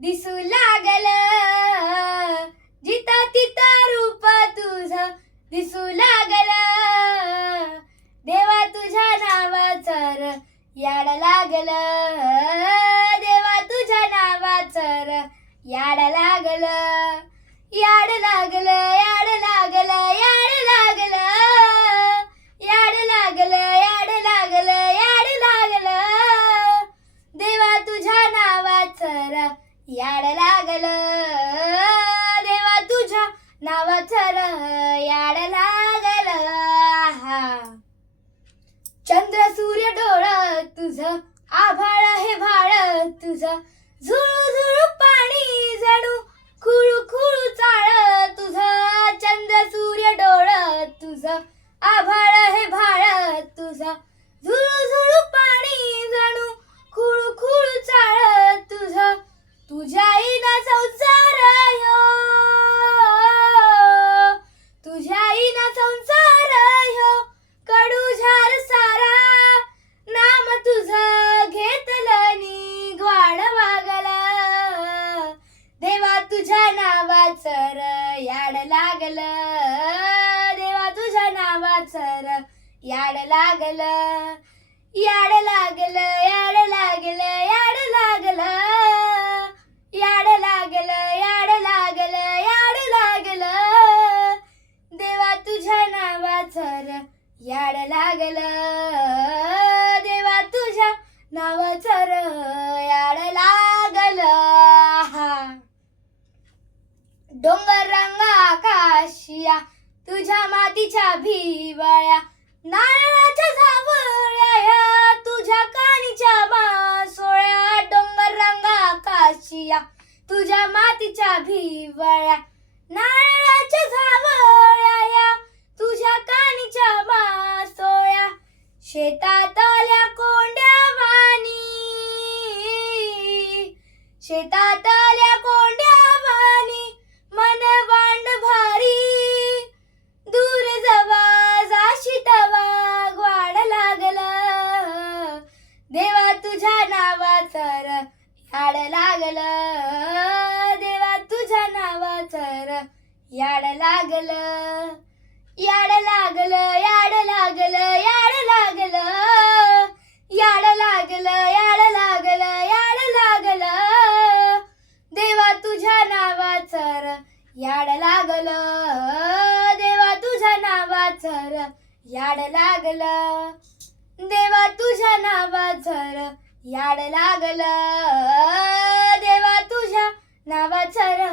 दिसू लागल जिता तिता रूप तुझं दिसू लागल देवा तुझ्या नावाचं र याड लागल देवा तुझ्या नावाचं र याड लागल याड लागल याड लागल याड लागल याड लागल याड लागल याड लागल देवा तुझ्या नावाचं र याड लागल देवा तुझ्या नावाचं र याड लागल चंद्र सूर्य डोळ तुझं आभाळ हे भाळ तुझं झुळू झुळू पाणी जणू खुळू खुळू चाळ तुझं चंद्र सूर्य डोळ तुझं आभाळ हे भाळ तुझं झुळू झुळू पाणी जणू खुळू खुळू चाळ तुझं तुझ्या आईना संसार ह्यो तुझ्या आईना संसार ह्यो कडू झार सारा नाम तुझं घेतलं नी ग्वाड वागला देवा तुझ्या नावाचं र याड लागल देवा तुझ्या नावाचं र याड लागल याड लागल याड लागल याड लागल याड लागल याड लागल याड लागल देवा तुझ्या नावाचं र याड लागल देवा तुझ्या नावाचं र याड लागल डोंगर रंग आकाशिया तुझ्या मातीच्या भिवळ्या नारळाच्या झावळ्या ह्या तुझ्या कानीच्या मासोळ्या डोंगर रंग आकाशिया तुझ्या मातीच्या भिवळ्या नारळाच्या झावळ्या ह्या तुझ्या कानीच्या मासोळ्या शेतात आल्या कोंड्या वाणी शेतात आल्या कोंड्या वाणी मन वांड भारी दूर जवा जाशी तवा ग्वाड लागल देवा तुझ्या नावाचं र याड लागल देवा तुझ्या नावाचं र याड लागल याड लागल याड लागल याड लागल याड लागल याड लागल याड लागल देवा तुझ्या नावाचं र याड लागल देवा तुझ्या नावाचं र याड लागल देवा तुझ्या नावाचं र याड लागल देवा तुझ्या नावाचं र